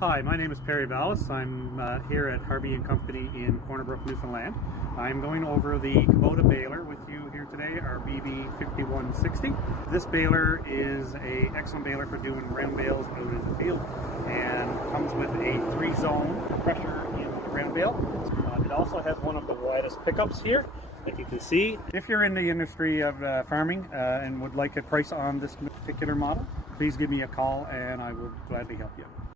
Hi, my name is Perry Vallis. I'm here at Harvey & Company in Corner Brook, Newfoundland. I'm going over the Kubota baler with you here today, our BV5160. This baler is an excellent baler for doing round bales out in the field and comes with a 3-zone pressure in the round bale. It also has one of the widest pickups here that you can see. If you're in the industry of farming and would like a price on this particular model, please give me a call and I will gladly help you.